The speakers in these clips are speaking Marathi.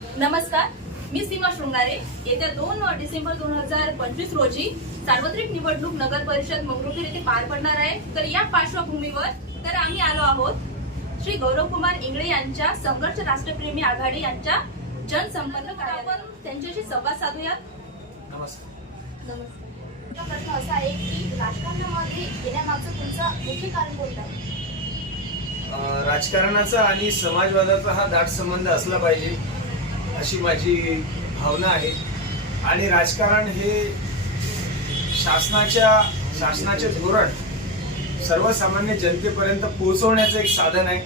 नमस्कार, मी सीमा शृंगारे। येत्या 2 डिसेंबर 2025 रोजी सार्वत्रिक निवडणूक नगर परिषद मंगरुळपीर येथे पार पडणार आहे। तर या पार्श्वभूमीवर आम्ही आलो आहोत श्री गौरव कुमार इंगळे यांच्या संघर्ष राष्ट्रप्रेमी आघाडी यांच्या जनसंपर्क कार्यालयात। आपण त्यांच्याशी संवाद साधूयात। नमस्कार। नमस्कार। प्रश्न असा आहे की राजकारणामध्ये येण्यामागचं तुमचं मुख्य कारण कोणतं आहे? राजकारणाचा आणि समाजवादाचा हा दाट संबंध असला पाहिजे अशी माझी भावना आहे। आणि राजकारण हे शासनाचे धोरण सर्वसामान्य जनतेपर्यंत पोहोचवण्याचं एक साधन आहे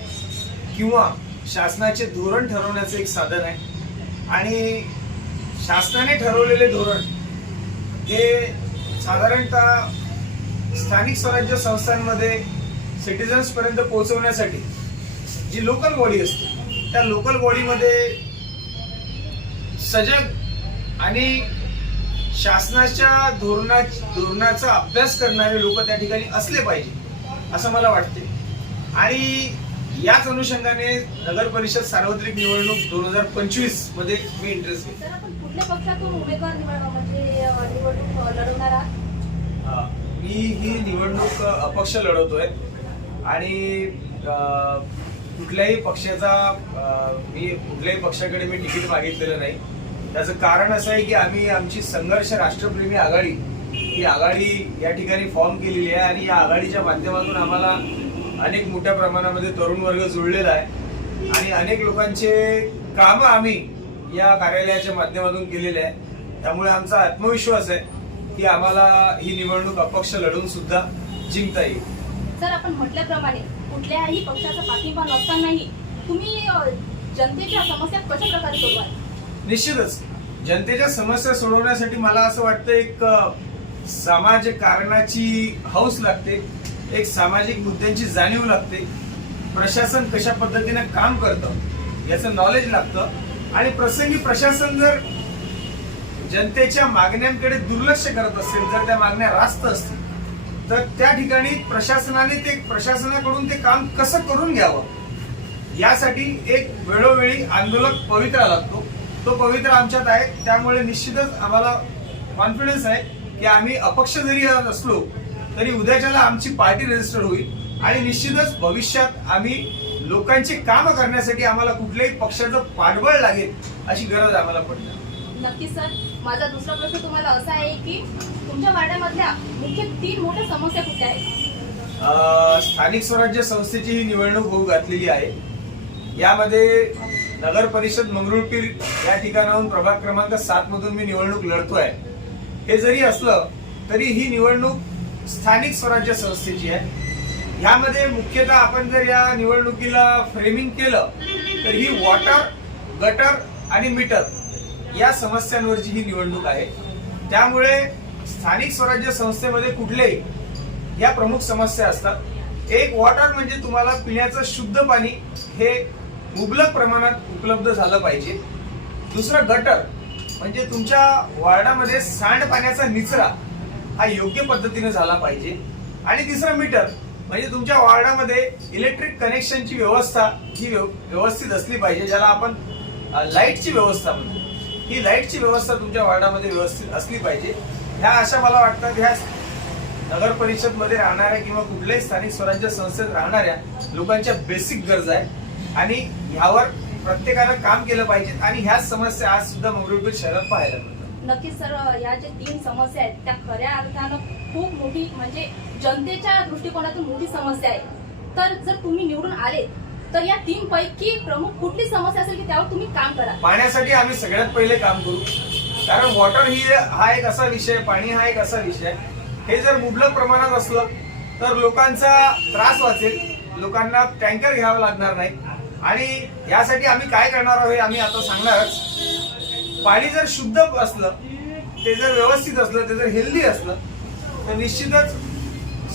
किंवा शासनाचे धोरण ठरवण्याचं एक साधन आहे। आणि शासनाने ठरवलेले धोरण हे साधारणतः स्थानिक स्वराज्य संस्थांमध्ये सिटिझन्स पर्यंत पोहोचवण्यासाठी जी लोकल बॉडी असते त्या लोकल बॉडीमध्ये सजग आणि शासनाच्या धोरणाचा अभ्यास करणारे लोक त्या ठिकाणी असले पाहिजे असं मला वाटते। आणि याच अनुषंगाने नगर परिषद सार्वत्रिक निवडणूक 2025 मध्ये मी इंटरेस्ट घेतला। सर, आपण कुठल्या पक्षातून उमेदवार निवडणूक लढवणार आहात? मी ही निवडणूक अपक्ष लढवतोय आणि कुठल्याही पक्षाकडे मी तिकीट मागितलेलं नाही। त्याचं कारण असं आहे की आम्ही आमची संघर्ष राष्ट्रप्रेमी आघाडी ही आघाडी या ठिकाणी फॉर्म केलेली आहे आणि या आघाडीच्या माध्यमातून आम्हाला अनेक मोठ्या प्रमाणामध्ये तरुण वर्ग जुळलेला आहे आणि अनेक लोकांचे कामं आम्ही या कार्यालयाच्या माध्यमातून केलेले आहे। त्यामुळे आमचा आत्मविश्वास आहे की आम्हाला ही निवडणूक अपक्ष लढवून सुद्धा जिंकता येईल। सर, आपण म्हटल्याप्रमाणे कुठल्याही पक्षाचा पाठिंबा नसतानाही तुम्ही जनतेच्या समस्या कशा प्रकारे सोडवाल? निश्चितच जनतेच्या समस्या सोडवण्यासाठी मला असं वाटतं एक समाजकारणाची हौस लागते, एक सामाजिक मुद्द्यांची जाणीव लागते, प्रशासन कशा पद्धतीने काम करतं याचं नॉलेज लागतं आणि प्रसंगी प्रशासन जर जनतेच्या मागण्यांकडे दुर्लक्ष करत असेल, जर त्या मागण्या रास्त असतील तर त्या ठिकाणी प्रशासनाकडून ते काम कसं करून घ्यावं यासाठी एक वेळोवेळी आंदोलक पवित्रा लागतो। तो पवित्रा आमच्यात आहे। त्यामुळे निश्चितच आम्हाला कॉन्फिडन्स आहे की आम्ही अपक्ष जरी असलो तरी उद्याच्याला आमची पार्टी रजिस्टर होईल आणि निश्चितच भविष्यात आम्ही लोकांची कामं करण्यासाठी आम्हाला कुठल्याही पक्षाचं पाठबळ लागेल अशी गरज आम्हाला पडणार। नक्कीच सर, माझा दुसरा प्रश्न तुम्हाला असा आहे की तुमच्या वार्डामधल्या मुख्य 3 मोठ्या समस्या कुठल्या आहेत? स्थानिक स्वराज्य संस्थेची ही निवडणूक होऊ घातलेली आहे। यामध्ये नगर परिषद मंगरुळपीर या ठिकाणाहून प्रभाग क्रमांक 7 मधून मी निवडणूक लढतोय। हे जरी असलं तरी ही निवडणूक स्थानिक स्वराज्य संस्थेची आहे। यामध्ये मुख्यतः आपण जर या निवडणुकीला फ्रेमिंग केलं तर ही वॉटर, गटर आणि मीटर या समस्यांवरची ही निवडणूक आहे। त्यामुळे स्थानिक स्वराज्य संस्थेमध्ये कुठलेही या प्रमुख समस्या असतात। एक, वॉटर म्हणजे तुम्हाला पिण्याचं शुद्ध पाणी हे मुबलक प्रमाणात उपलब्ध झालं पाहिजे। दुसरं, गटर म्हणजे तुमच्या वार्डामध्ये सांडपाण्याचा निचरा हा योग्य पद्धतीने झाला पाहिजे। आणि तिसरं, मीटर म्हणजे तुमच्या वार्डामध्ये इलेक्ट्रिक कनेक्शनची व्यवस्था ही व्यवस्थित असली पाहिजे, ज्याला आपण लाईटची व्यवस्था म्हणतो। ही लाईटची व्यवस्था तुमच्या वार्डामध्ये व्यवस्थित असली पाहिजे। ह्या अशा मला वाटतं ह्या नगर परिषद मध्ये राहणाऱ्या किंवा कुठल्याही स्थानिक स्वराज्य संस्थेत राहणाऱ्या लोकांच्या बेसिक गरजा आहेत आणि ह्यावर प्रत्येकानं काम केलं पाहिजे आणि ह्याच समस्या आज सुद्धा मंगरुळपीर शहरात पाहायला मिळतात। नक्कीच सर, या जे 3 समस्या आहेत त्या खऱ्या अर्थानं खूप मोठी म्हणजे जनतेच्या दृष्टिकोनातून मोठी समस्या आहे। तर जर तुम्ही निवडून आले तर या 3 पैकी प्रमुख कुठली समस्या असेल की त्यावर तुम्ही काम करा? पाण्यासाठी आम्ही सगळ्यात पहिले काम करू, कारण वॉटर हा एक असा विषय, पाणी हा एक असा विषय, हे जर मुबलक प्रमाणात असलं तर लोकांचा त्रास वाचेल, लोकांना टँकर घ्यावा लागणार नाही। आणि यासाठी आम्ही काय करणार आहोत हे आम्ही आता सांगणारच। पाणी जर शुद्ध असलं, ते जर व्यवस्थित असलं, ते जर हेल्दी असलं तर निश्चितच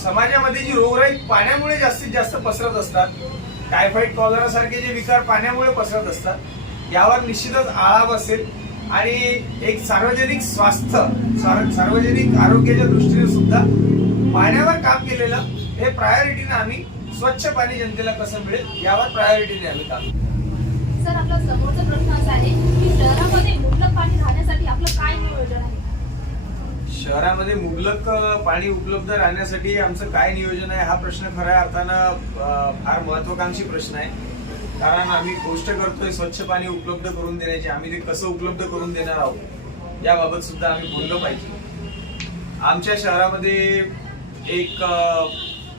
समाजामध्ये जी रोगराई पाण्यामुळे जास्तीत जास्त पसरत असतात, टायफॉइड, कॉलरा सारखे जे विकार पाण्यामुळे पसरत असतात, यावर निश्चितच आळा बसेल आणि एक सार्वजनिक आरोग्याच्या दृष्टीने सुद्धा पाण्यावर काम केलेलं हे प्रायोरिटीने आम्ही स्वच्छ पाणी जनतेला कसं मिळेल यावर प्रायोरिटीने आम्ही काम करू। सर, आपला समोरचा प्रश्न असा आहे की शहरामध्ये मुबलक पाणी उपलब्ध राहण्यासाठी आमचं काय नियोजन आहे हा प्रश्न खऱ्या अर्थानं फार महत्वाकांक्षी प्रश्न आहे. कारण आम्ही गोष्ट करतोय स्वच्छ पाणी उपलब्ध करून देण्याची, आम्ही ते कसं उपलब्ध करून देणार आहोत याबाबत सुद्धा आम्ही बोललं पाहिजे. आमच्या शहरामध्ये एक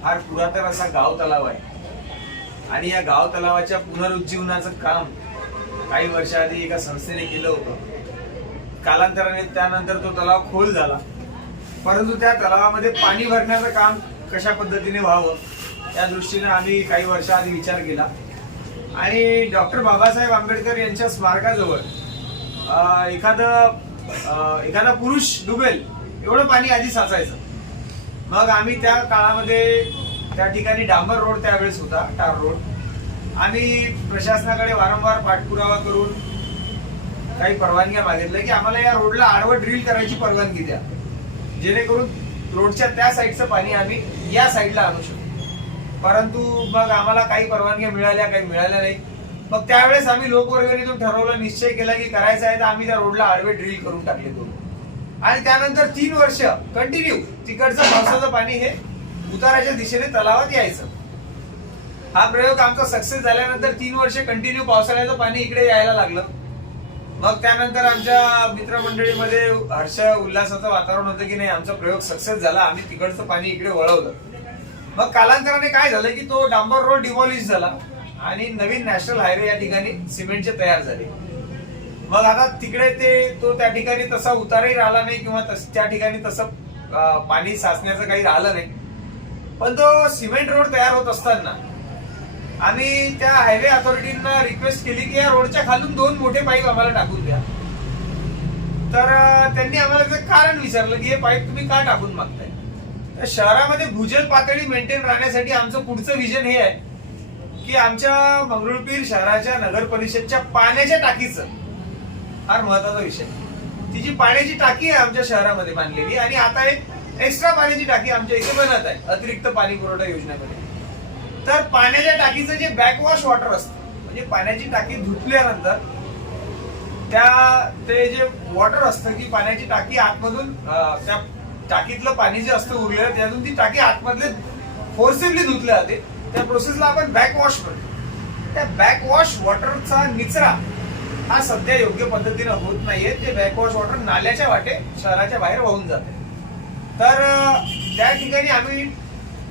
फार पुरातन असा गाव तलाव आहे आणि या गाव तलावाच्या पुनरुज्जीवनाचं काम काही वर्षाआधी एका संस्थेने केलं होतं. कालांतराने त्यानंतर तो तलाव खोल झाला, परंतु त्या तलावामध्ये पाणी भरण्याचं काम कशा पद्धतीने व्हावं या दृष्टीने आम्ही काही वर्षाआधी विचार केला आणि डॉक्टर बाबासाहेब आंबेडकर यांच्या स्मारकाजवळ एखादा पुरुष डुबेल एवढं पाणी आधी साचायचं. मग आम्ही त्या काळामध्ये त्या ठिकाणी डांबर रोड त्यावेळेस होता, टार रोड. आम्ही प्रशासनाकडे वारंवार पाठपुरावा करून काही परवानग्या मागितल्या की आम्हाला या रोडला आडवं ड्रिल करायची परवानगी द्या, जेणेकरून रोडच्या त्या साईडचं पाणी आम्ही या साईडला आणू शकतो. परंतु मग आम्हाला काही परवानग्या मिळाल्या, काही मिळाल्या नाही. मग त्यावेळेस आम्ही लोकवर्गणीतून ठरवलं, निश्चय केला की करायचं आहे तर आम्ही त्या रोडला आडवे ड्रिल करून टाकले दोन. आणि त्यानंतर 3 वर्ष कंटिन्यू तिकडचं पावसाचं पाणी हे उताराच्या दिशेने तलावात यायचं. हा प्रयोग आमचा सक्सेस झाल्यानंतर 3 वर्ष कंटिन्यू पावसाळ्याचं पाणी इकडे यायला लागलं. मग त्यानंतर आमच्या मित्रमंडळीमध्ये हर्ष उल्हासाचं वातावरण होतं की नाही आमचा प्रयोग सक्सेस झाला, आम्ही तिकडचं पाणी इकडे वळवलं. मग कालांतराने काय झालं की तो डांबर रोड डिमॉलिश झाला आणि नवीन नॅशनल हायवे या ठिकाणी सिमेंटचे तयार झाले. मग आता तिकडे तो त्या ठिकाणी तसा उतारही राहिला नाही किंवा त्या ठिकाणी तसं पाणी साचण्याचं काही राहिलं नाही. पण तो सिमेंट रोड तयार होत असताना आम्ही त्या हायवे अथॉरिटींना रिक्वेस्ट केली की या रोडच्या खालून 2 मोठे पाईप आम्हाला टाकून द्या. तर त्यांनी आम्हाला त्याचं कारण विचारलं की हे पाईप तुम्ही का टाकून मागताय. तर शहरामध्ये भूजल पातळी मेंटेन राहण्यासाठी आमचं पुढचं विजन हे आहे की आमच्या मंगरुळपीर शहराच्या नगर परिषदच्या पाण्याच्या टाकीचं फार महत्वाचा विषय. ती जी पाण्याची टाकी आहे आमच्या शहरामध्ये बांधलेली आणि आता एक एक्स्ट्रा पाण्याची टाकी आमच्या इथे बनत आहे अतिरिक्त पाणी पुरवठा योजनेमध्ये. तर पाण्याच्या टाकीचं जे बॅकवॉश वॉटर असतं म्हणजे पाण्याची टाकी धुतल्यानंतर ते जे वॉटर असतं की पाण्याची टाकी आतमधून त्या टाकीतलं पाणी जे असतं उरलेलं त्यातून ती टाकी आतमधले फोर्सिबली धुतले जाते. त्या प्रोसेसला आपण बॅकवॉश म्हणतो. त्या बॅकवॉश वॉटरचा निचरा हा सध्या योग्य पद्धतीने होत नाहीये. ते बॅकवॉश वॉटर नाल्याच्या वाटे शहराच्या बाहेर वाहून जाते. तर त्या ठिकाणी आम्ही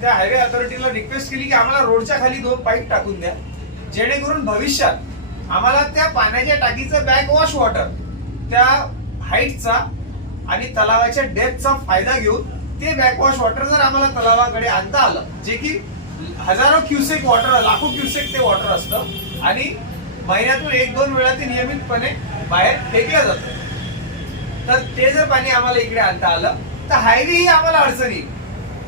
त्या हायवे अथॉरिटीला रिक्वेस्ट केली की आम्हाला रोडच्या खाली 2 पाईप टाकून द्या, जेणेकरून भविष्यात आम्हाला त्या पाण्याच्या टाकीचं बॅकवॉश वॉटर त्या हाईटचा आणि तलावाच्या डेप्थचा फायदा घेऊन ते बॅकवॉश वॉटर जर आम्हाला तलावाकडे आणता आलं, जे की हजारो क्युसेक वॉटर, लाखो क्युसेक ते वॉटर असतं आणि महिन्यातून 1-2 वेळा ते नियमितपणे बाहेर फेकलं जातं. तर ते जर पाणी आम्हाला इकडे आणता आलं तर हायवे ही आम्हाला अडचण येईल.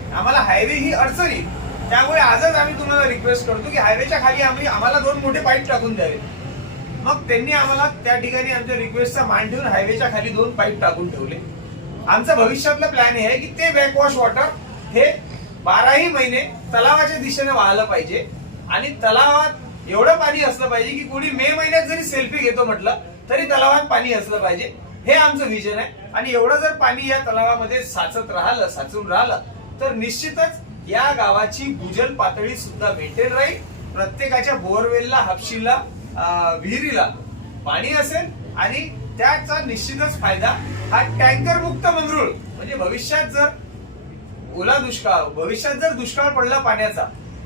आम्हाला हायवे ही अडचण येईल. त्यामुळे आजच आम्ही तुम्हाला रिक्वेस्ट करतो की हायवेच्या खाली आम्हाला 2 मोठे पाईप टाकून द्यावे. मग त्यांनी आम्हाला त्या ठिकाणी आमच्या रिक्वेस्टचा मान ठेवून हायवेच्या खाली 2 पाईप टाकून ठेवले. आमचा भविष्यातला प्लॅन हे आहे की ते बॅकवॉश वॉटर हे 12ही महिने तलावाच्या दिशेने वाहलं पाहिजे आणि तलावात एवढं पाणी असलं पाहिजे की कोणी मे महिन्यात जरी सेल्फी घेतो म्हटलं तरी तलावात पाणी असलं पाहिजे. हे आमचं विजन आहे. आणि एवढं जर पाणी या तलावामध्ये साचून राहिलं तर निश्चितच या गावाची भूजल पातळी सुद्धा मेंटेन राहील. प्रत्येकाच्या बोअरवेलला, हापशीला, विहिरीला पाणी असेल आणि त्याचा निश्चितच फायदा हा टँकर मुक्त मंगरुळ म्हणजे भविष्यात जर दुष्काळ पडला पाण्याचा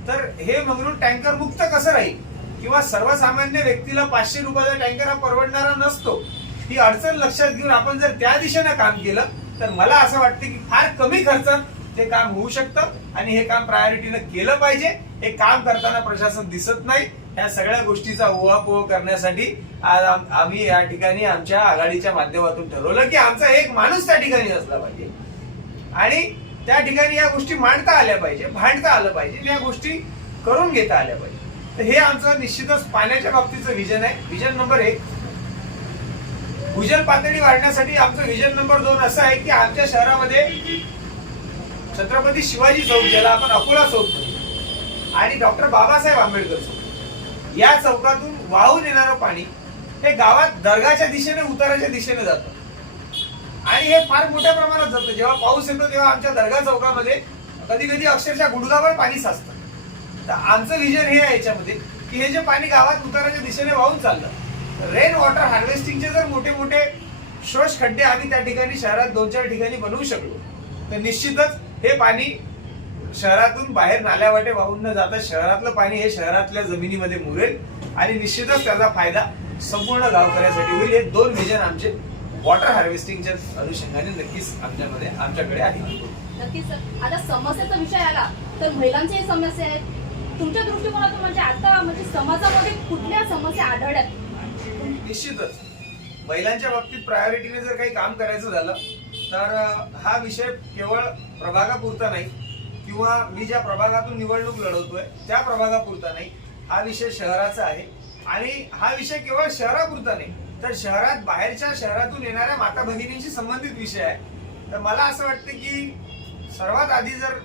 तर हे मंगरुळ टँकर मुक्त कसं राहील किंवा सर्वसामान्य व्यक्तीला 500 रुपयाचा टँकर हा परवडणारा नसतो. ही अडचण लक्षात घेऊन आपण जर त्या दिशेने काम केलं तर मला असं वाटतं की फार कमी खर्चात ते काम होऊ शकतं आणि हे काम प्रायोरिटीने केलं पाहिजे. हे काम करताना प्रशासन दिसत नाही. या सगळ्या गोष्टीचा उहापोह करण्यासाठी आज आम्ही या ठिकाणी आमच्या आघाडीच्या माध्यमातून ठरवलं की आमचा एक माणूस त्या ठिकाणी असला पाहिजे आणि त्या ठिकाणी या गोष्टी मांडता आल्या पाहिजे, भांडता आलं पाहिजे, या गोष्टी करून घेता आल्या पाहिजे. तर हे आमचं निश्चितच पाण्याच्या बाबतीचं विजन आहे. Vision number 1. भूजल पातळी वाढण्यासाठी आमचं विजन नंबर 2 असं आहे की आमच्या शहरामध्ये छत्रपती शिवाजी चौक, ज्याला आपण अकोला चौक म्हणतो, आणि डॉक्टर बाबासाहेब आंबेडकर चौक, या चौकातून वाहून येणारं पाणी हे गावात दर्गाच्या दिशेने, उताराच्या दिशेने जातं. आणि हे फार मोठ्या प्रमाणात जातं. जेव्हा पाऊस येतो तेव्हा आमच्या दर्गा चौकामध्ये कधी कधी अक्षरशः गुडघाभर पाणी साचतं. तर आमचं विजन हे आहे याच्यामध्ये की हे जे पाणी गावात उताराच्या दिशेने वाहून चाललं, रेन वॉटर हार्वेस्टिंगचे जर मोठे मोठे शोष खड्डे आम्ही त्या ठिकाणी शहरात 2-4 ठिकाणी बनवू शकलो तर निश्चितच हे पाणी शहरातून बाहेर नाल्यावाटे वाहून न जाता शहरातलं पाणी हे शहरातल्या जमिनीमध्ये मुरेल आणि निश्चितच त्याचा फायदा संपूर्ण गावकऱ्यासाठी होईल. हे 2 विजन आमचे वॉटर हार्वेस्टिंगच्या अनुषंगाने नक्कीच आमच्याकडे आहे. नक्कीच सर. आता समस्येचा विषय आला तर महिलांच्याही समस्या आहेत. तुमच्या दृष्टिकोनातून म्हणजे आता म्हणजे समाजामध्ये कुठल्या समस्या आढळल्यात? निश्चितच महिलांच्या बाबतीत प्रायोरिटीने जर काही काम करायचं झालं तर हा विषय केवळ प्रभागापुरता नाही किंवा मी ज्या प्रभागातून निवडणूक लढवतोय त्या प्रभागापुरता नाही, हा विषय शहराचा आहे. आणि हा विषय केवळ शहरापुरता नाही तर शहरात बाहेरच्या शहरातून येणाऱ्या माता भगिनींशी संबंधित विषय आहे. तर मला असं वाटतं की सर्वात आधी जर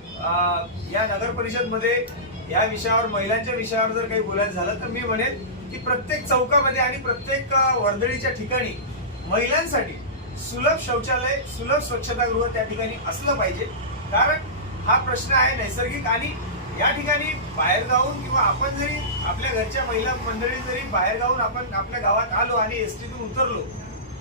या नगर परिषद मध्ये या विषयावर महिलांच्या विषयावर जर काही बोलायचं झालं तर मी म्हणेन की प्रत्येक चौकामध्ये आणि प्रत्येक वर्दळीच्या ठिकाणी महिलांसाठी सुलभ शौचालय, सुलभ स्वच्छतागृह त्या ठिकाणी असलं पाहिजे. कारण हा प्रश्न आहे नैसर्गिक आणि या ठिकाणी बाहेर गावून किंवा आपण जरी आपल्या घरच्या महिला मंडळी जरी बाहेर गावून आपण आपल्या गावात आलो आणि एसटीतून उतरलो,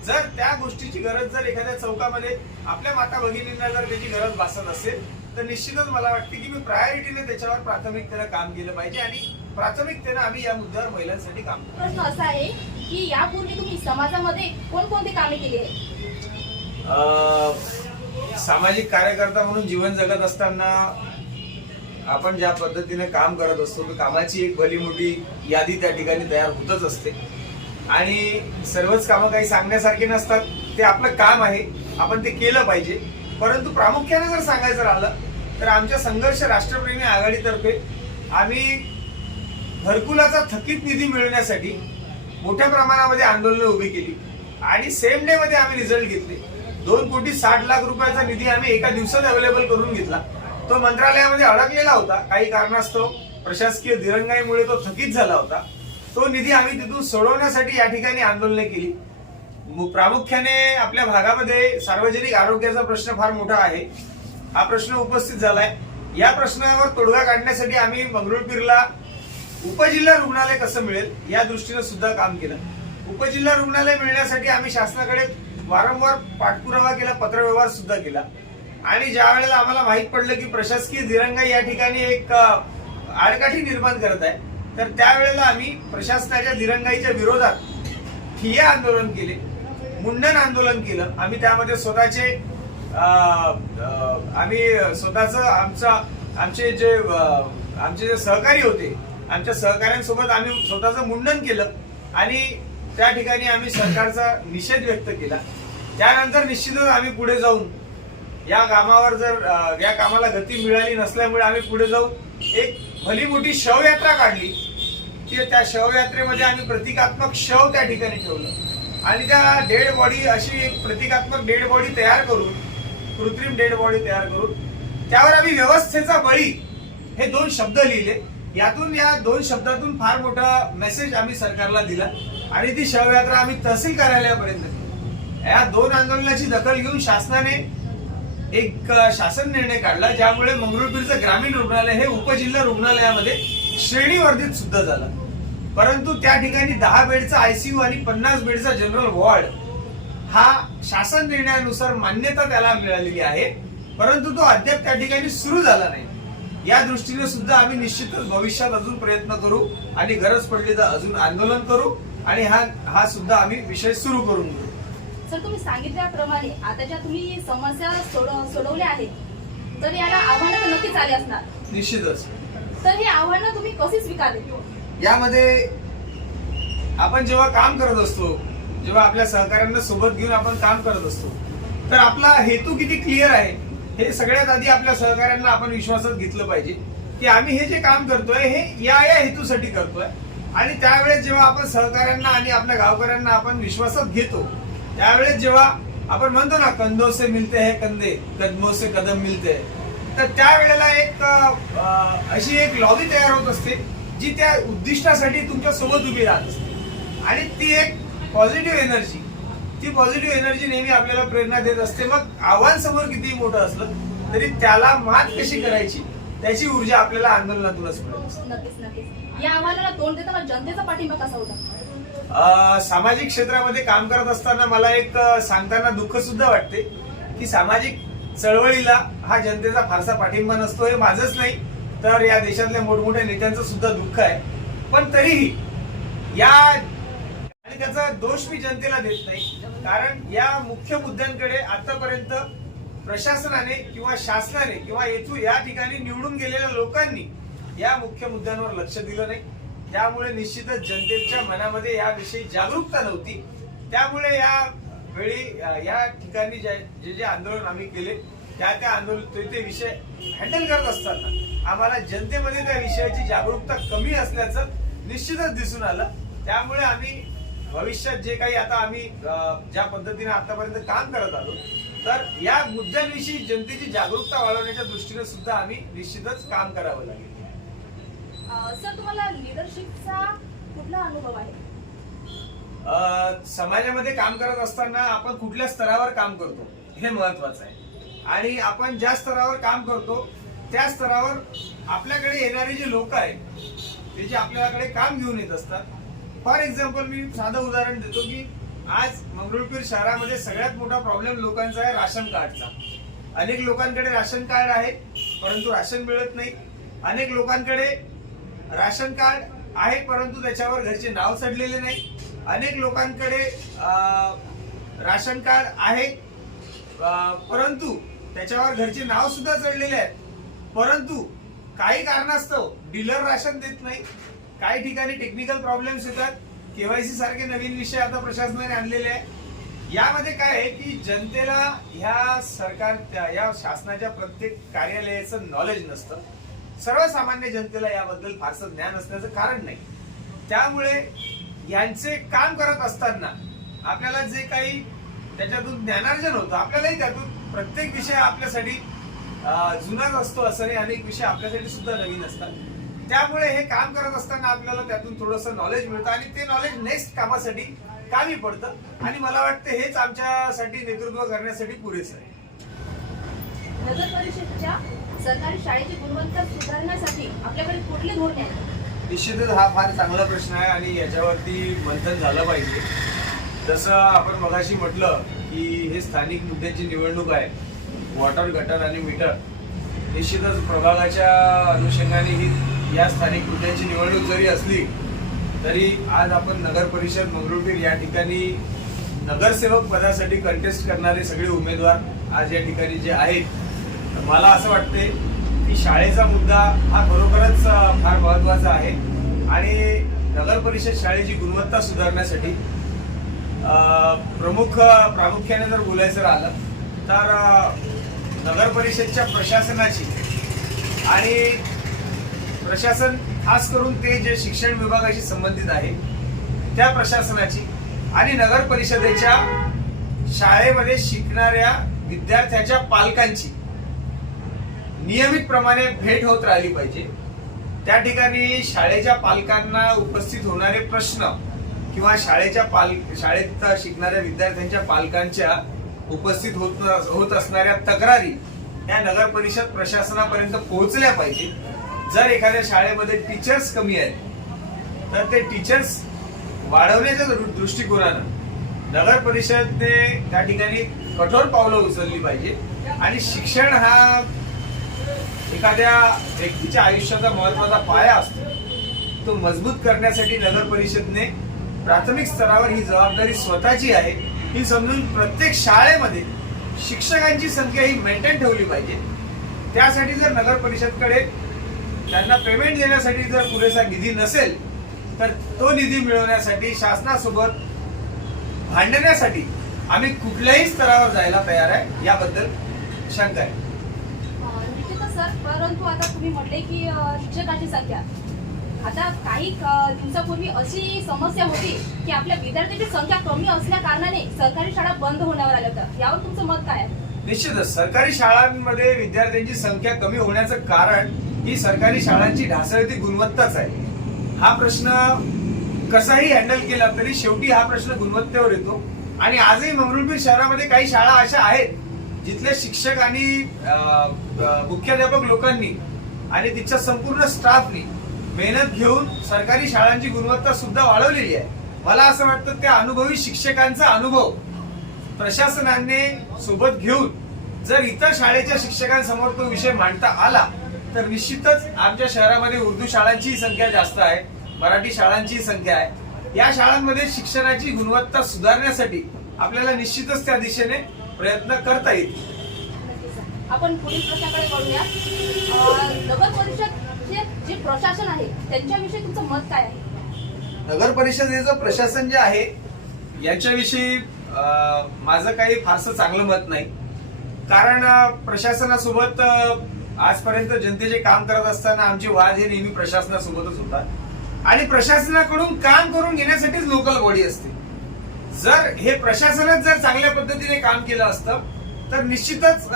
जर त्या गोष्टीची गरज जर एखाद्या चौकामध्ये आपल्या माता भगिनींना जर त्याची गरज भासत असेल तर निश्चितच मला वाटते की मी प्रायोरिटीने त्याच्यावर प्राथमिकतेनं काम केलं पाहिजे आणि प्राथमिकतेनं आम्ही या मुद्द्यावर महिलांसाठी काम करू. प्रश्न असा आहे की यापूर्वी तुम्ही समाजामध्ये कोणकोणती कामे केली आहेत? सामाजिक कार्यकर्ता म्हणून जीवन जगत असताना आपण ज्या पद्धतीने काम करत असतो तर कामाची एक भली मोठी यादी त्या ठिकाणी तयार होतच असते आणि सर्वच कामं काही सांगण्यासारखी नसतात. ते आपलं काम आहे, आपण ते केलं पाहिजे. परंतु प्रामुख्याने जर सांगायचं राहिलं तर आमच्या संघर्ष राष्ट्रप्रेमी आघाडीतर्फे आम्ही घरकुलाचा थकीत निधी मिळवण्यासाठी मोठ्या प्रमाणामध्ये आंदोलनं उभी केली आणि सेम डे मध्ये आम्ही रिझल्ट घेतले. 2,60,00,000 रुपयाचा निधी आम्ही एका दिवसात अवेलेबल करून घेतला. तो मंत्रालयामध्ये अडकलेला होता, काही कारणास्तव प्रशासकीय दिरंगाईमुळे तो थकीत झाला होता. तो निधी आम्ही तिथून सोडवण्यासाठी या ठिकाणी आंदोलने केली. प्रामुख्याने आपल्या भागामध्ये सार्वजनिक आरोग्याचा प्रश्न फार मोठा आहे. हा प्रश्न उपस्थित झालाय. या प्रश्नावर तोडगा काढण्यासाठी आम्ही मंगरुळपीरला उपजिल्हा रुग्णालय कसं मिळेल या दृष्टीने सुद्धा काम केलं. उपजिल्हा रुग्णालय मिळण्यासाठी आम्ही शासनाकडे वारंवार पाठपुरावा केला, पत्रव्यवहार सुद्धा केला. आणि ज्या वेळेला आम्हाला माहित पडलं की प्रशासकीय दिरंगाई या ठिकाणी एक आडकाठी निर्माण करत आहे तर त्यावेळेला आम्ही प्रशासनाच्या दिरंगाईच्या विरोधात ठिय्या आंदोलन केले, मुंडन आंदोलन केलं. आम्ही त्यामध्ये आमचे जे सहकारी होते, आमच्या सहकाऱ्यांसोबत आम्ही स्वतःचं मुंडन केलं आणि त्या ठिकाणी आम्ही सरकारचा निषेध व्यक्त केला. त्यानंतर निश्चितच आम्ही पुढे जाऊन या कामाला गती मिळाली नसल्यामुळे आम्ही पुढे जाऊन एक भली मोठी शवयात्रा काढली की त्या शवयात्रेमध्ये आम्ही प्रतिकात्मक शव त्या ठिकाणी ठेवलं आणि त्या डेड बॉडी अशी एक प्रतिकात्मक डेड बॉडी तयार करून, कृत्रिम डेड बॉडी तयार करून त्यावर आम्ही व्यवस्थेचा बळी हे 2 शब्द लिहिले. या 2 शब्दातून फार मोठा मेसेज आम्ही सरकारला दिला आणि ती शवयात्रा आम्ही तहसील कार्यालयापर्यंत केली. या 2 आंदोलनाची दखल घेऊन शासनाने एक शासन निर्णय काढला ज्यामुळे मंगरुळपीरचं ग्रामीण रुग्णालय हे उपजिल्हा रुग्णालयामध्ये श्रेणीवर्धित सुद्धा झालं. परंतु त्या ठिकाणी 10 बेडचा आयसीयू आणि 50 बेडचा जनरल वॉर्ड हा शासन निर्णयानुसार मान्यता त्याला मिळालेली आहे, परंतु तो अद्याप त्या ठिकाणी सुरू झाला नाही. या दृष्टीने सुद्धा आम्ही निश्चितच भविष्यात अजून प्रयत्न करू आणि गरज पडली तर अजून आंदोलन करू आणि हा सुद्धा आम्ही विषय सुरू करून घेऊ. सर, तुम्ही सांगितल्याप्रमाणे आता ज्या तुम्ही समस्या सोडवल्या आहेत तर याला आव्हानं तर नक्कीच आली असणार. निश्चितच. तर ही आव्हानं तुम्ही कशी स्वीकारली? यामध्ये आपण जेव्हा काम करत असतो, जेव्हा आपल्या सहकाऱ्यांना सोबत घेऊन आपण काम करत असतो तर आपला हेतू किती क्लिअर आहे हे सगळ्यात आधी आपल्या सहकाऱ्यांना आपण विश्वासात घेतलं पाहिजे की आम्ही हे जे काम करतोय हे या हेतूसाठी करतोय. आणि त्यावेळेस जेव्हा आपण सहकाऱ्यांना आणि आपल्या गावकऱ्यांना आपण विश्वासात घेतो त्यावेळेस जेव्हा आपण म्हणतो ना कंधों से मिलते हैं कंधे, कदमों से कदम मिलते हैं, तर त्यावेळेला एक अशी एक लॉबी तयार होत असते जी त्या उद्दिष्टासाठी तुमच्या सोबत उभी राहत असते आणि ती एक पॉझिटिव्ह एनर्जी ती पॉझिटिव्ह एनर्जी नेहमी आपल्याला प्रेरणा देत असते. मग आव्हान समोर कितीही मोठं असलं तरी त्याला मात कशी करायची त्याची ऊर्जा आपल्याला आंदोलनातूनच मिळते. नक्कीच नक्कीच. या आव्हानाला तोंड देताना जनतेचा पाठिंबा कसा होता? सामाजिक क्षेत्रामध्ये काम करत असताना मला एक सांगताना दुःख सुद्धा वाटते की सामाजिक चळवळीला हा जनतेचा फारसा पाठिंबा नसतो. हे माझंच नाही तर या देशातल्या मोठमोठ्या नेत्यांचं सुद्धा दुःख आहे. पण तरीही या आणि त्याचा दोष मी जनतेला देत नाही, कारण या मुख्य मुद्द्यांकडे आतापर्यंत प्रशासनाने किंवा शासनाने किंवा येथून या ठिकाणी निवडून गेलेल्या लोकांनी या मुख्य मुद्द्यांवर लक्ष दिलं नाही. त्यामुळे निश्चितच जनतेच्या मनामध्ये याविषयी जागरूकता नव्हती. त्यामुळे या वेळी या ठिकाणी जे जे आंदोलन आम्ही केले त्या आंदोलन ते विषय हँडल करत असताना आम्हाला जनतेमध्ये त्या विषयाची जागरूकता कमी असल्याचं निश्चितच दिसून आलं. त्यामुळे आम्ही भविष्यात जे काही आता आम्ही ज्या पद्धतीने आतापर्यंत काम करत आलो तर या मुद्द्यांविषयी जनतेची जागरूकता वाढवण्याच्या दृष्टीने सुद्धा आम्ही निश्चितच काम करावं लागेल. सर, तुम्हाला लिडरशिपचा कुठला अनुभव आहे? समाजामध्ये काम करत असताना आपण कुठल्या स्तरावर काम करतो हे महत्वाचं आहे. आणि आपण ज्या स्तरावर काम करतो त्या स्तरावर आपल्याकडे येणारे जे लोक आहेत ते जे आपल्याकडे काम घेऊन येत असतात. फॉर एक्झाम्पल मी साधं उदाहरण देतो की आज मंगरुळपीर शहरामध्ये सगळ्यात मोठा प्रॉब्लेम लोकांचा आहे राशन कार्डचा. अनेक लोकांकडे राशन कार्ड आहे परंतु राशन मिळत नाही. अनेक लोकांकडे राशन कार्ड आहे परंतु त्याच्यावर घरचे नाव चढलेले नाही. अनेक लोकांकडे राशन कार्ड आहे परंतु त्याच्यावर घरचे नाव सुद्धा चढलेले आहेत, परंतु काही कारणास्तव डीलर राशन देत नाही. काही ठिकाणी टेक्निकल प्रॉब्लेम्स येतात. केवायसी सारखे नवीन विषय आता प्रशासनाने आणलेले आहे. यामध्ये काय आहे की जनतेला ह्या सरकार या शासनाच्या प्रत्येक कार्यालयाचं नॉलेज नसतं. सर्वसामान्य जनतेला याबद्दल फारसं ज्ञान असण्याचं कारण नाही. त्यामुळे यांचे काम करत असताना आपल्याला जे काही त्याच्यातून ज्ञानार्जन होतं आपल्यालाही त्यातून प्रत्येक विषय आपल्यासाठी जुनाच असतो असं नाही, अनेक विषय आपल्यासाठी सुद्धा नवीन असतात. त्यामुळे हे काम करत असताना आपल्याला त्यातून थोडंसं नॉलेज मिळतं आणि ते नॉलेज नेक्स्ट कामासाठी कामी पडतं. आणि मला वाटतं हेच आमच्यासाठी नेतृत्व करण्यासाठी पुरेसं आहे. नगर परिषदेच्या सरकारी शाळेची गुणवत्ता सुधारण्यासाठी आपल्याकडे कुठले धोरणे आहेत? निश्चितच हा फार चांगला प्रश्न आहे आणि याच्यावरती मंथन झालं पाहिजे. जसं आपण मगाशी म्हटलं की हे स्थानिक मुद्द्यांची निवडणूक आहे, वॉटर, गटर आणि मीटर. निश्चितच प्रभागाच्या अनुषंगाने ही या स्थानिक मुद्द्यांची निवडणूक जरी असली तरी आज आपण नगर परिषद मंगरुळपीर या ठिकाणी नगरसेवक पदासाठी कंटेस्ट करणारे सगळे उमेदवार आज या ठिकाणी जे आहेत, मला असं वाटते की शाळेचा मुद्दा हा खरोखरच फार महत्वाचा आहे. आणि नगर परिषद शाळेची गुणवत्ता सुधारण्यासाठी प्रामुख्याने जर बोलायचं राहिलं तर नगर परिषदच्या प्रशासनाची आणि प्रशासन खास करून ते जे शिक्षण विभागाशी संबंधित आहे त्या प्रशासनाची आणि नगर परिषदेच्या शाळेमध्ये शिकणाऱ्या विद्यार्थ्याच्या पालकांची नियमितप्रमाणे भेट होत राहिली पाहिजे. त्या ठिकाणी शाळेच्या पालकांना उपस्थित होणारे प्रश्न किंवा शाळेत शिकणाऱ्या विद्यार्थ्यांच्या पालकांच्या उपस्थित होत असणाऱ्या तक्रारी या नगर परिषद प्रशासनापर्यंत पोहोचल्या पाहिजे. जर एखाद्या शाळेमध्ये टीचर्स कमी आहेत तर ते टीचर्स वाढवण्याच्या दृष्टिकोनानं नगर परिषदने त्या ठिकाणी कठोर पावलं उचलली पाहिजे. आणि शिक्षण हा एखाद्या व्यक्तीच्या आयुष्याचा महत्वाचा पाया असतो. तो मजबूत करण्यासाठी नगर परिषदने प्राथमिक स्तरावर ही जबाबदारी स्वतःची आहे ही समजून प्रत्येक शाळेमध्ये शिक्षकांची संख्या ही मेंटेन ठेवली पाहिजे. त्यासाठी जर नगर परिषदकडे त्यांना पेमेंट देण्यासाठी जर पुरेसा निधी नसेल तर तो निधी मिळवण्यासाठी शासनासोबत भांडण्यासाठी आम्ही कुठल्याही स्तरावर जायला तयार आहे, याबद्दल शंका आहे. निश्चितच सर, परंतु आता तुम्ही म्हटले की शिक्षकांची संख्या, आता काही दिवसापूर्वी अशी समस्या होती की आपल्या विद्यार्थ्यांची संख्या कमी असल्या कारणाने सरकारी शाळा बंद होण्यावर आल्या होत्या. यावर तुमचं मत काय आहे? निश्चितच सरकारी शाळांमध्ये विद्यार्थ्यांची संख्या कमी होण्याचं कारण ही सरकारी शाळांची ढासळती गुणवत्ताच आहे. हा प्रश्न कसाही हँडल केला तरी शेवटी हा प्रश्न गुणवत्तेवर येतो. आणि आजही मंगरुळपीर शहरामध्ये काही शाळा अशा आहेत जिथले शिक्षक आणि मुख्याध्यापक लोकांनी आणि तिच्या संपूर्ण स्टाफनी मेहनत घेऊन सरकारी शाळांची गुणवत्ता सुद्धा वाढवलेली आहे. मला असं वाटतं त्या अनुभवी शिक्षकांचा अनुभव प्रशासनाने सोबत घेऊन जर इतर शाळेच्या शिक्षकांसमोर तो विषय मांडता आला तर निश्चितच आमच्या शहरामध्ये उर्दू शाळांची संख्या जास्त आहे, मराठी शाळांची संख्या आहे. या शाळांमध्ये शिक्षणाची गुणवत्ता सुधारण्यासाठी आपल्याला निश्चितच त्या दिशेने प्रयत्न करता येतील. आपण पोलीस प्रशासनाकडे वळूया. नगर परिषद जे प्रशासन आहे त्यांच्याविषयी तुमचं मत काय आहे? नगर परिषदेचं प्रशासन जे आहे याच्याविषयी माझं काही फारसं चांगलं मत नाही. कारण प्रशासनासोबत आजपर्यंत जनतेचे काम करत असताना आमचे वाद हे नेहमी प्रशासनासोबतच होतात आणि प्रशासनाकडून काम करून घेण्यासाठीच लोकल बॉडी असते. जर हे प्रशासनच जर चांगल्या पद्धतीने काम केलं असतं तर निश्चितच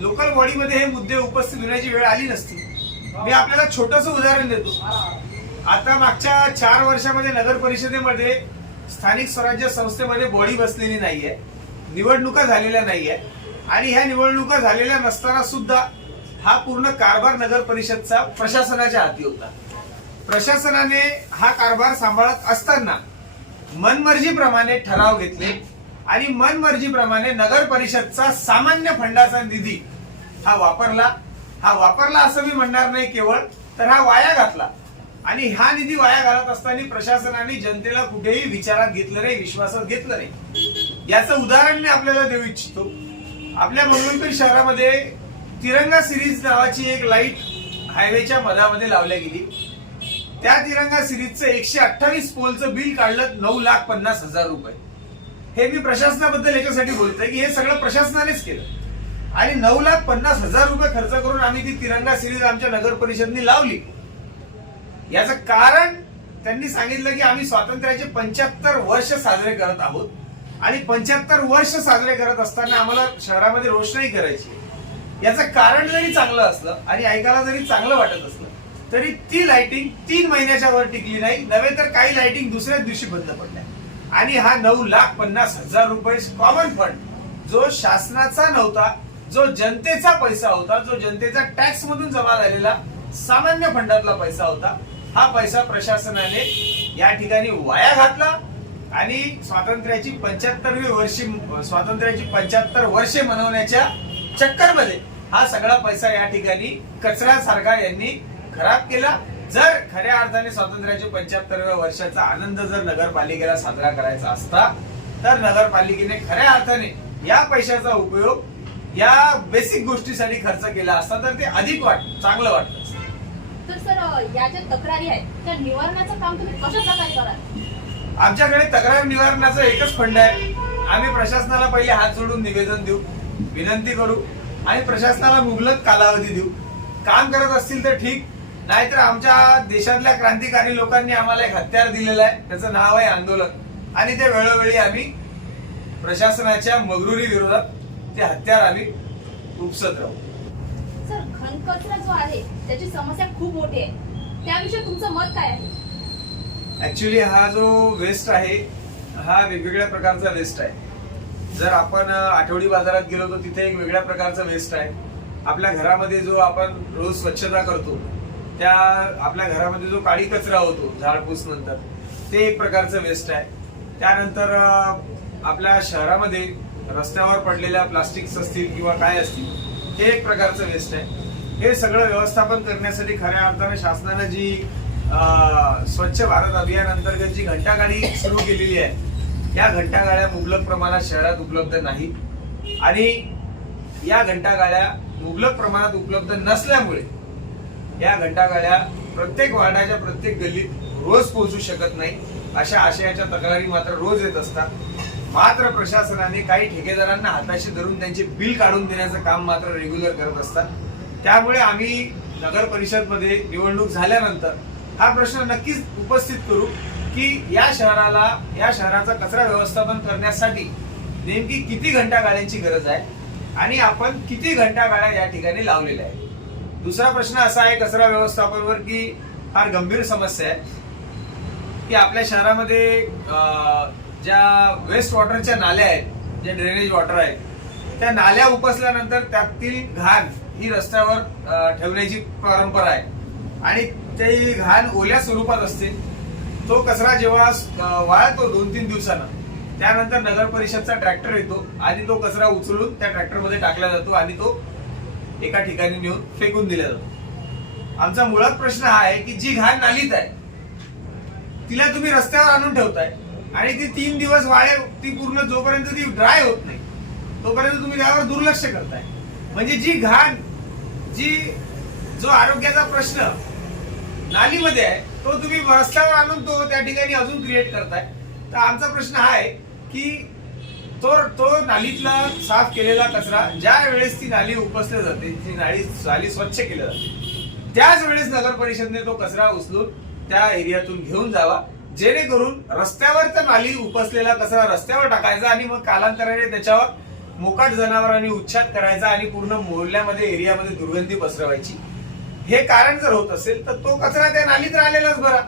लोकल बॉडीमध्ये हे मुद्दे उपस्थित होण्याची वेळ आली नसती. मी आपल्याला छोटंसं उदाहरण देतो. आता मागच्या 4 वर्षामध्ये नगर परिषदेमध्ये स्थानिक स्वराज्य संस्थेमध्ये बॉडी बसलेली नाहीये, निवडणुका झालेल्या नाहीये आणि ह्या निवडणुका झालेल्या नसताना सुद्धा हा पूर्ण कारभार नगर परिषदचा प्रशासनाच्या हाती होता. प्रशासनाने हा कारभार सांभाळत असताना मनमर्जीप्रमाणे ठराव घेतले आणि मनमर्जीप्रमाणे नगर परिषदचा सामान्य फंडाचा निधी हा वापरला असं मी म्हणणार नाही केवळ, तर हा वाया घातला. आणि हा निधी वाया घालत असताना प्रशासनाने जनतेला कुठेही विचारात घेतलं नाही, विश्वासात घेतलं नाही. याचं उदाहरण मी आपल्याला देऊ इच्छितो. आपल्या मंगरुळपीर शहरामध्ये तिरंगा सिरीज नावाची एक लाईट हायवेच्या मधामध्ये लावल्या गेली. त्या तिरंगा सिरीजचं 128 पोलचं बिल काढलं 9,50,000 रुपये. हे मी प्रशासनाबद्दल याच्यासाठी बोलतोय की हे सगळं प्रशासनानेच केलं आणि 9,50,000 रुपये खर्च करून आम्ही ती तिरंगा सिरीज आमच्या नगर परिषदेने लावली. याचं कारण त्यांनी सांगितलं की आम्ही स्वातंत्र्याचे 75 वर्ष साजरे करत आहोत आणि 75 वर्ष साजरे करत असताना आम्हाला शहरामध्ये रोषणाई करायची. याचं कारण जरी चांगलं असलं आणि ऐकायला जरी चांगलं वाटत असलं तरी ती लाइटिंग 3 महिन्याच्या वर टिकली नाही, नव्हे तर काही लाइटिंग दुसऱ्याच दिवशी बंद पडल्या. आणि हा 9,50,000 रुपये कॉमन फंड जो शासनाचा नव्हता, जो जनतेचा पैसा होता, जो जनतेचा टॅक्स मधून जमा झालेला सामान्य फंडातला पैसा होता, हा पैसा प्रशासनाने या ठिकाणी वाया घातला आणि स्वातंत्र्याची 75 वर्षे मनवण्याच्या चक्करमध्ये हा सगळा पैसा या ठिकाणी कचऱ्यासारखा यांनी खराब केला. जर खऱ्या अर्थाने स्वातंत्र्याच्या 75व्या वर्षाचा आनंद जर नगरपालिकेला साजरा करायचा असता तर नगरपालिकेने खऱ्या अर्थाने या पैशाचा उपयोग या बेसिक गोष्टीसाठी खर्च केला असता तर ते अधिक चांगलं वाटतं. तर सर, या ज्या तक्रारी आहेत त्या निवारणाचं काम तुम्ही कशा प्रकारे कराल? आमच्याकडे तक्रार निवारणाचा एकच फंड आहे. आम्ही प्रशासनाला पहिले हात जोडून निवेदन देऊ, विनंती करू आणि प्रशासनाला मुबलक कालावधी देऊ. काम करत असतील तर ठीक, नाहीतर आमच्या देशातल्या क्रांतिकारी लोकांनी आम्हाला एक हत्यार दिलेलं आहे, त्याचं नाव आहे आंदोलन आणि ते वेळोवेळी आम्ही प्रशासनाच्या मगरुरी विरोधात ते हत्यार आम्ही उपसत राहू. सर, घनकचरा जो आहे त्याची समस्या खूप मोठी आहे, त्याविषयी तुमचं मत काय आहे? ऍक्च्युली हा जो वेस्ट आहे हा वेगवेगळ्या प्रकारचा वेस्ट आहे. जर आपण आठवडी बाजारात गेलो तर तिथे एक वेगळ्या प्रकारचा वेस्ट आहे. आपल्या घरामध्ये जो आपण रोज स्वच्छता करतो त्या आपल्या घरामध्ये जो काळी कचरा होतो झाडपूस नंतर ते एक प्रकारचं वेस्ट आहे. त्यानंतर आपल्या शहरामध्ये रस्त्यावर पडलेल्या प्लास्टिक्स असतील किंवा काय असतील हे एक प्रकारचं वेस्ट आहे. हे सगळं व्यवस्थापन करण्यासाठी खऱ्या अर्थाने शासनाने जी स्वच्छ भारत अभियान अंतर्गत जी घंटागाडी सुरू केलेली आहे या घंटागाड्या मुबलक प्रमाणात शहरात उपलब्ध नाही आणि या घंटागाड्या मुबलक प्रमाणात उपलब्ध नसल्यामुळे या घंटागाड्या प्रत्येक वार्डाच्या प्रत्येक गल्लीत रोज पोहोचू शकत नाही. अशा आशयाच्या तक्रारी मात्र रोज येत असतात. मात्र प्रशासनाने काही ठेकेदारांना हाताशी धरून त्यांचे बिल काढून देण्याचं काम मात्र रेग्युलर करत असतात. त्यामुळे आम्ही नगर परिषद मध्ये निवडणूक झाल्यानंतर हा प्रश्न नक्कीच उपस्थित करू की या शहराचा कचरा व्यवस्थापन करण्यासाठी नेमकी किती घंटागाड्यांची गरज आहे आणि आपण किती घंटागाड्या या ठिकाणी लावलेल्या आहेत. दुसरा प्रश्न असा आहे कचरा व्यवस्थापनावर की फार गंभीर समस्या आहे की आपल्या शहरामध्ये ज्या वेस्ट वॉटरच्या नाल्या आहेत, जे ड्रेनेज वॉटर आहेत, त्या नाल्या उपसल्यानंतर त्यातील घाण ही रस्त्यावर ठेवण्याची परंपरा आहे आणि ती घाण ओल्या स्वरूपात असते. तो कचरा जेव्हा वाळतो 2-3 दिवसानं, त्यानंतर नगर परिषदचा ट्रॅक्टर येतो आणि तो कचरा उचलून त्या ट्रॅक्टरमध्ये टाकला जातो आणि तो एका ठिकाणी नेऊन फेकून दिला जातो. आमचा मुळात प्रश्न हा आहे की जी घाण नालीत आहे तिला तुम्ही रस्त्यावर आणून ठेवताय आणि ती 3 दिवस ती पूर्ण जोपर्यंत ती ड्राय होत नाही तोपर्यंत तुम्ही त्यावर दुर्लक्ष करताय. म्हणजे जी घाण, जो आरोग्याचा प्रश्न नालीमध्ये आहे तो तुम्ही रस्त्यावर आणून तो त्या ठिकाणी अजून क्रिएट करताय. तर आमचा प्रश्न हा आहे की तो नालीतला साफ केलेला कचरा ज्या वेळेस ती नाली उपसली जाते, ती नाली स्वच्छ केली जाते, त्याच वेळेस नगर परिषदेने तो कचरा उचलून त्या एरियातून घेऊन जावा, जेणेकरून रस्त्यावर तर नाली उपसलेला कचरा रस्त्यावर टाकायचा आणि मग कालांतराने त्याच्यावर मोकाट जनावरांनी उच्छाद करायचा आणि पूर्ण मोहल्ल्यामध्ये एरियामध्ये दुर्गंधी पसरवायची. हे कारण जर होत असेल तर तो कचरा त्या नालीत राहिलेलाच बरा,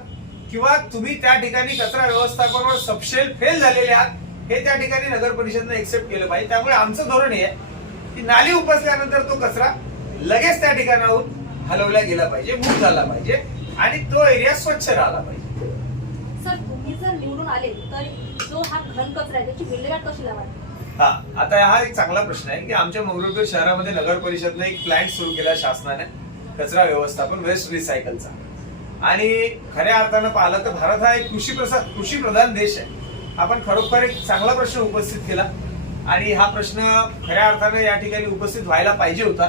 किंवा तुम्ही त्या ठिकाणी कचरा व्यवस्थापनावर सबशेल फेल झालेले आहात हे त्या ठिकाणी नगर परिषदेने एक्सेप्ट केलं पाहिजे. त्यामुळे आमचं धोरण हे आहे की नाली उपसल्यानंतर तो कचरा लगेच त्या ठिकाणाहून हलवला गेला पाहिजे, मूव्ह झाला पाहिजे आणि तो एरिया स्वच्छ राहिला पाहिजे. सर, तुम्ही जर निवडून आले तर जो हा घन कचरा आहे त्याची विल्हेवाट कशी लावायची? आता हा एक चांगला प्रश्न आहे की आमच्या मंगरुळपीर शहरामध्ये नगर परिषदने एक प्लॅन्ट सुरू केला शासनाने कचरा व्यवस्थापन, वेस्ट रिसायकलचा. आणि खऱ्या अर्थानं पाहिलं तर भारत हा एक कृषी प्रधान देश आहे. आपण खरोखर एक चांगला प्रश्न उपस्थित केला आणि हा प्रश्न खऱ्या अर्थानं या ठिकाणी उपस्थित व्हायला पाहिजे होता.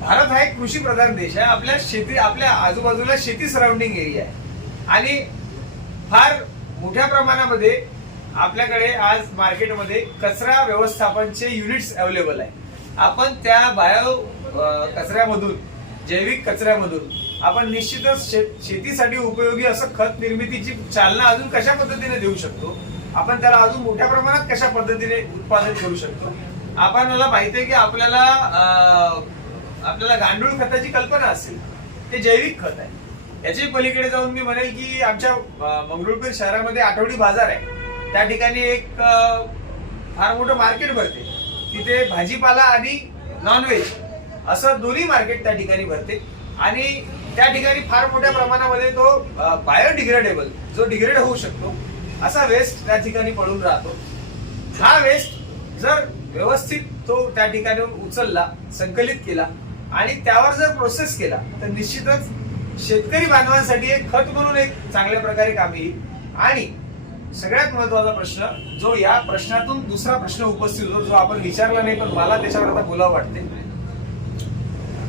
भारत हा एक कृषी प्रधान देश आहे. आपल्या आजूबाजूला शेती सराउंडिंग एरिया आहे आणि फार मोठ्या प्रमाणामध्ये आपल्याकडे आज मार्केटमध्ये कचरा व्यवस्थापनचे युनिट्स अवेलेबल आहे. आपण त्या बायो कचऱ्यामधून, जैविक कचऱ्यामधून आपण निश्चितच शेतीसाठी उपयोगी असं खत निर्मितीची चालना अजून कशा पद्धतीने देऊ शकतो, आपण त्याला अजून मोठ्या प्रमाणात कशा पद्धतीने उत्पादन करू शकतो. आपल्याला माहिती आहे की आपल्याला गांडूळ खताची कल्पना असेल, ते जैविक खत आहे. याच्या पलीकडे जाऊन मी म्हणेल की आमच्या मंगरुळपीर शहरामध्ये आठवडी बाजार आहे. त्या ठिकाणी एक फार मोठं मार्केट भरते. तिथे भाजीपाला आणि नॉनव्हेज असं दोन्ही मार्केट त्या ठिकाणी भरते आणि त्या ठिकाणी फार मोठ्या प्रमाणामध्ये तो बायोडिग्रेडेबल, जो डिग्रेड होऊ शकतो असा वेस्ट त्या ठिकाणी पडून राहतो. हा वेस्ट जर व्यवस्थित तो त्या ठिकाणी उचलला, संकलित केला आणि त्यावर जर प्रोसेस केला तर निश्चितच शेतकरी बांधवांसाठी एक खत म्हणून एक चांगल्या प्रकारे कामी येईल. आणि सगळ्यात महत्वाचा प्रश्न, जो या प्रश्नातून दुसरा प्रश्न उपस्थित होतो, जो आपण विचारला नाही पण मला त्याच्यावर आता बोलावं वाटते,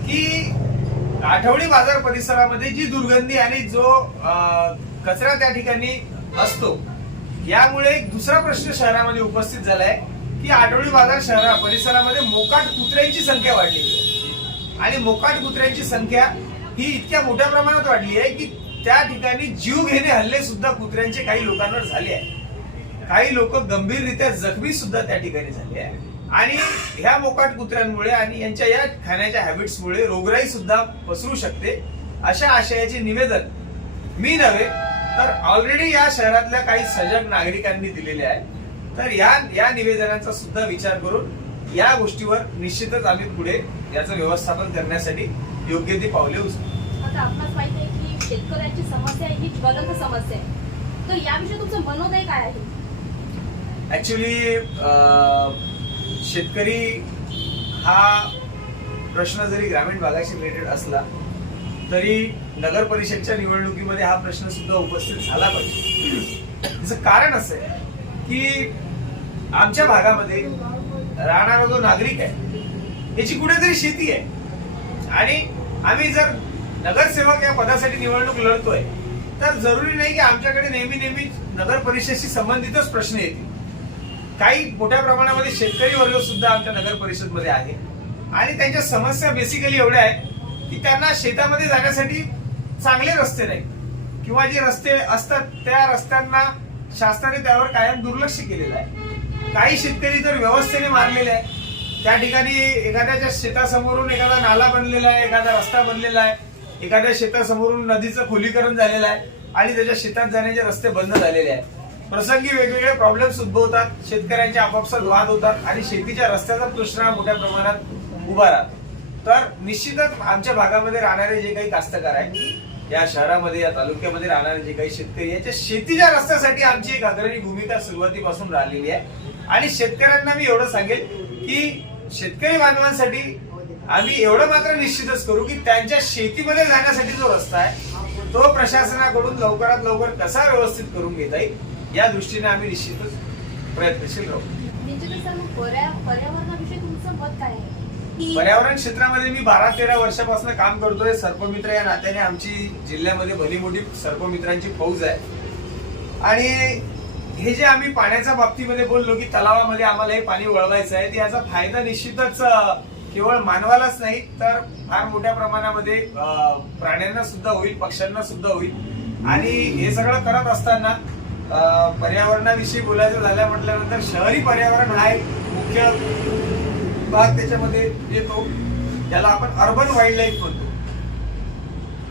की आठवडी बाजार परिसरामध्ये जी दुर्गंधी आणि जो कचरा त्या ठिकाणी असतो, यामुळे एक दुसरा प्रश्न शहरामध्ये उपस्थित झालाय की आठवडी बाजार परिसरामध्ये मोकाट कुत्र्यांची संख्या वाढलेली आहे आणि मोकाट कुत्र्यांची संख्या ही इतक्या मोठ्या प्रमाणात वाढली आहे की त्या ठिकाणी जीव घेणे हल्ले सुद्धा कुत्र्यांचे काही लोकांवर झाले आहे. काही लोक गंभीररित्या जखमी सुद्धा त्या ठिकाणी झाले आहे आणि ह्या मोकाट कुत्र्यांमुळे आणि यांच्या या खाण्याच्या हॅबिट्समुळे रोगराई सुद्धा पसरू शकते. अशा आशयाचे निवेदन मी नव्हे तर ऑलरेडी या शहरातल्या काही सजग नागरिकांनी दिलेले आहे. तर या निवेदनांचा सुद्धा विचार करून या गोष्टीवर निश्चितच आम्ही पुढे याचं व्यवस्थापन करण्यासाठी योग्य ती पावले उचलू. आता आपणास माहिती आहे की शेतकऱ्यांची समस्या ही ज्वलंत समस्या आहे, तर याविषयी तुमचं मनोदय काय आहे? ऍक्च्युली शेतकरी हा प्रश्न जरी ग्रामीण भागाशी रिलेटेड असला तरी नगर परिषदच्या निवडणुकीमध्ये हा प्रश्न सुद्धा उपस्थित झाला पाहिजे. त्याचं कारण असं आहे की आमच्या भागामध्ये राहणारा जो नागरिक आहे याची कुठेतरी शेती आहे आणि आम्ही जर नगरसेवक या पदासाठी निवडणूक लढतोय तर जरुरी नाही की आमच्याकडे नेहमी नगर परिषदेशी संबंधितच प्रश्न येतील. काही मोठ्या प्रमाणामध्ये शेतकरी वर्ग सुद्धा आमच्या नगर परिषदमध्ये आहे आणि त्यांच्या समस्या बेसिकली एवढ्या आहेत की त्यांना शेतामध्ये जाण्यासाठी चांगले रस्ते नाही किंवा जे रस्ते असतात त्या रस्त्यांना शासनाने त्यावर कायम दुर्लक्ष केलेलं आहे. काही शेतकरी तर व्यवस्थेने मारलेले आहे. त्या ठिकाणी एखाद्याच्या शेतासमोरून एखादा नाला बनलेला आहे, एखादा रस्ता बनलेला आहे, एखाद्या शेतासमोरून नदीचं खोलीकरण झालेलं आहे आणि त्याच्या शेतात जाण्याचे रस्ते बंद झालेले आहेत. प्रसंगी वेगवेगळे प्रॉब्लेम्स उद्भवतात, शेतकऱ्यांचे आपापसात वाद होतात आणि शेतीच्या रस्त्याचा प्रश्न हा मोठ्या प्रमाणात उभा राहतो. तर निश्चितच आमच्या भागामध्ये राहणारे जे काही कास्तकार आहेत, या शहरामध्ये या तालुक्यामध्ये राहणारे जे काही शेतकरी याच्या शेतीच्या रस्त्यासाठी आमची एक अग्रणी भूमिका सुरुवातीपासून राहिलेली आहे. आणि शेतकऱ्यांना मी एवढं सांगेल की शेतकरी बांधवांसाठी आम्ही एवढं मात्र निश्चितच करू की त्यांच्या शेतीमध्ये जाण्यासाठी जो रस्ता आहे तो प्रशासनाकडून लवकरात लवकर कसा व्यवस्थित करून घेता येईल या दृष्टीने आम्ही निश्चितच प्रयत्नशील राहू. निश्चितच सर, मग पर्यावरणाविषयी तुमचं मत काय आहे? पर्यावरण क्षेत्रामध्ये मी 12-13 वर्षापासून काम करतोय. सर्पमित्र या नात्याने आमची जिल्ह्यामध्ये भली मोठी सर्पमित्रांची फौज आहे. आणि हे जे आम्ही पाण्याच्या बाबतीमध्ये बोललो की तलावामध्ये आम्हाला हे पाणी वळवायचं आहे, याचा फायदा निश्चितच केवळ मानवालाच नाही तर फार मोठ्या प्रमाणामध्ये प्राण्यांना सुद्धा होईल, पक्ष्यांना सुद्धा होईल. आणि हे सगळं करत असताना पर्यावरणाविषयी बोलायचं झालं म्हटल्यानंतर शहरी पर्यावरण हा एक मुख्य भाग त्याच्यामध्ये येतो, ज्याला आपण अर्बन वाईल्ड लाईफ म्हणतो.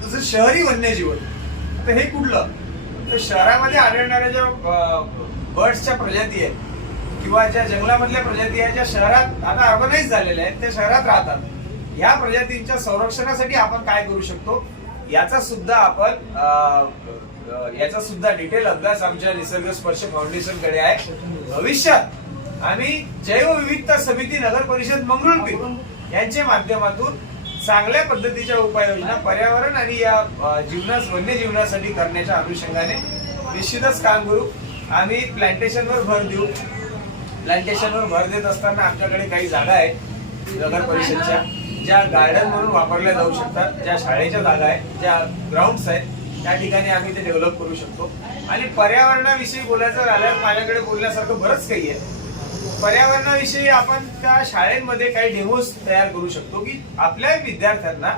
तसं शहरी वन्यजीवन तर हे कुठलं, तर शहरामध्ये आढळणाऱ्या ज्या बर्ड्सच्या प्रजाती आहेत किंवा ज्या जंगलामधल्या प्रजाती आहेत, ज्या शहरात आता अर्बनाइज झालेल्या आहेत, त्या शहरात राहतात, या प्रजातींच्या संरक्षणासाठी आपण काय करू शकतो याचा सुद्धा डिटेल अभ्यास आमच्या निसर्ग स्पर्श फाउंडेशन कडे आहे. भविष्यात आम्ही जैवविविधता समिती नगर परिषद मंगरुळपीर यांच्या माध्यमातून चांगल्या पद्धतीच्या उपाययोजना पर्यावरण आणि या वन्य जीवनासाठी करण्याच्या अनुषंगाने निश्चितच काम करू. आम्ही प्लांटेशनवर भर देऊ. प्लांटेशनवर भर देत असताना आमच्याकडे काही जागा आहेत नगर परिषदच्या, ज्या गार्डन म्हणून वापरल्या जाऊ शकतात, ज्या शाळेच्या जागा आहेत, ज्या ग्राउंड्स आहेत, त्या ठिकाणी आम्ही ते डेव्हलप करू शकतो. आणि पर्यावरणाविषयी बोलायचं झाल्यास माझ्याकडे बोलण्यासारखं बरंच काही आहे. पर्यावरणाविषयी आपण त्या शाळेमध्ये काही डेमोज तयार करू शकतो की आपल्या विद्यार्थ्यांना,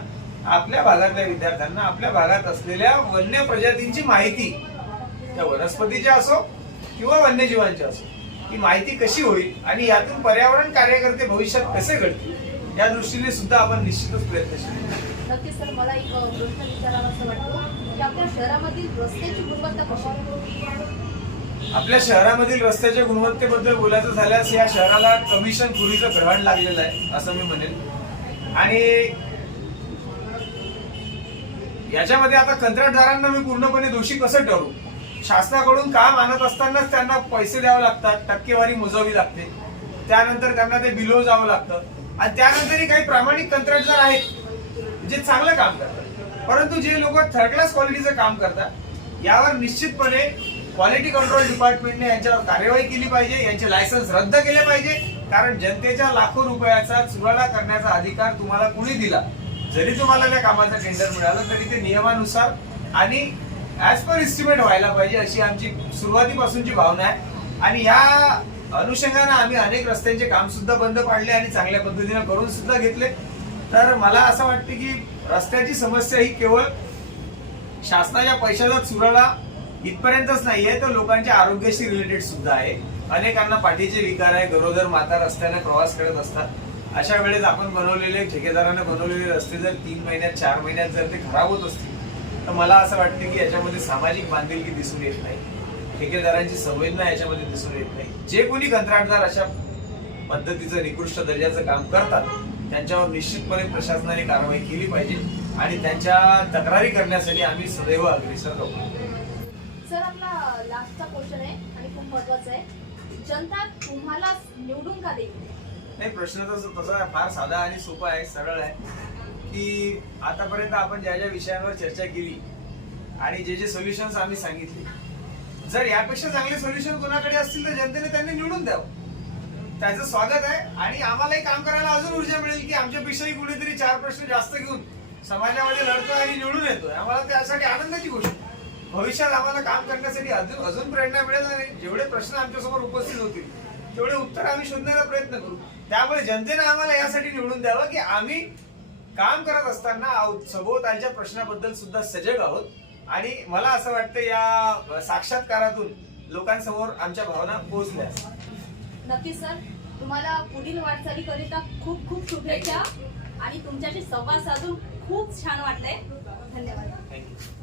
आपल्या भागातल्या विद्यार्थ्यांना आपल्या भागात असलेल्या वन्य प्रजातींची माहिती, त्या वनस्पतीच्या असो किंवा वन्यजीवांच्या असो, ही माहिती कशी होईल आणि यातून पर्यावरण कार्यकर्ते भविष्यात कसे घडतील या दृष्टीने सुद्धा आपण निश्चितच प्रयत्नशील. नक्कीच सर, मला एक प्रश्न विचारावा असं वाटतं की आपल्या शहरामधील रस्त्याची गुणवत्ता कशी आहे? आपल्या शहरामधील रस्त्याच्या गुणवत्तेबद्दल बोलायचं झाल्यास या शहराला कमिशन खुरीचं ग्रहण लागलेलं आहे असं मी म्हणेन. आणि याच्यामध्ये आता कंत्राटदारांना मी पूर्णपणे दोषी कसं ठरवू? शासनाकडून काम आणत असतानाच त्यांना पैसे द्यावे लागतात, टक्केवारी मोजावी लागते, त्यानंतर त्यांना ते बिलो जावं लागतं. आणि त्यानंतरही काही प्रामाणिक कंत्राटदार आहेत जे चांगलं काम करतात, परंतु जे लोक थर्ड क्लास क्वालिटीचं काम करतात यावर निश्चितपणे क्वालिटी कंट्रोल डिपार्टमेंटने यांच्यावर कार्यवाही केली पाहिजे, यांचे लायसन्स रद्द केले पाहिजे. कारण जनतेच्या लाखो रुपयाचा चुराडा करण्याचा अधिकार तुम्हाला कुणी दिला? जरी तुम्हाला त्या कामाचं टेंडर मिळालं तरी ते नियमानुसार आणि ऍज पर इस्टिमेट व्हायला पाहिजे अशी आमची सुरुवातीपासूनची भावना आहे. आणि या अनुषंगाने आम्ही अनेक रस्त्यांचे काम सुद्धा बंद पाडले आणि चांगल्या पद्धतीने करून सुद्धा घेतले. तर मला असं वाटतं की रस्त्याची समस्या ही केवळ शासनाच्या पैशाचा चुराडा इथपर्यंतच नाहीये, तर लोकांच्या आरोग्याशी रिलेटेड सुद्धा आहे. अनेकांना पाठीचे विकार आहे, गरोदर माता रस्त्याने प्रवास करत असतात. अशा वेळेस आपण बनवलेले, ठेकेदाराने बनवलेले रस्ते जर 3 महिन्यात 4 महिन्यात जर ते खराब होत असतील तर मला असं वाटतं की याच्यामध्ये सामाजिक बांधिलकी दिसून येत नाही, ठेकेदारांची संवेदना याच्यामध्ये दिसून येत नाही. जे कोणी कंत्राटदार अशा पद्धतीचं निकृष्ट दर्जाचं काम करतात त्यांच्यावर निश्चितपणे प्रशासनाने कारवाई केली पाहिजे आणि त्यांच्या तक्रारी करण्यासाठी आम्ही सदैव अग्रेसर राहू. सर, आपला लास्टचा क्वेश्चन आहे आणि खूप महत्वाचा आहे. जनता तुम्हाला निवडून का देईल? नाही, प्रश्न तसा फार साधा आणि सोपा आहे, सरळ आहे की आतापर्यंत आपण ज्या ज्या विषयांवर चर्चा केली आणि जे जे सोल्युशन्स आम्ही सांगितले, जर यापेक्षा चांगले सोल्युशन कोणाकडे असतील तर जनतेने त्यांनी निवडून द्यावं. त्याचं स्वागत आहे आणि आम्हालाही काम करायला अजून ऊर्जा मिळेल की आमच्यापेक्षाही कुणीतरी 4 प्रश्न जास्त घेऊन समाजामध्ये लढतोय आणि निवडून येतोय. आम्हाला त्यासाठी आनंदाची गोष्ट. भविष्यात आम्हाला काम करण्यासाठी अजून प्रेरणा मिळेल आणि जेवढे प्रश्न आमच्यासमोर उपस्थित होतील तेवढे उत्तर आम्ही शोधण्याचा प्रयत्न करू. त्यामुळे जनतेने आम्हाला यासाठी निवडून द्यावं की आम्ही काम करत असताना सभोवतालच्या प्रश्नाबद्दल सुद्धा सजग आहोत. आणि मला असं वाटतं या साक्षात्कारातून लोकांसमोर आमच्या भावना पोहोचल्या. नक्कीच सर, तुम्हाला पुढील वाटचालीकरिता खूप खूप शुभेच्छा आणि तुमच्याशी संवाद साधून खूप छान वाटलंय. धन्यवाद. थँक्यू.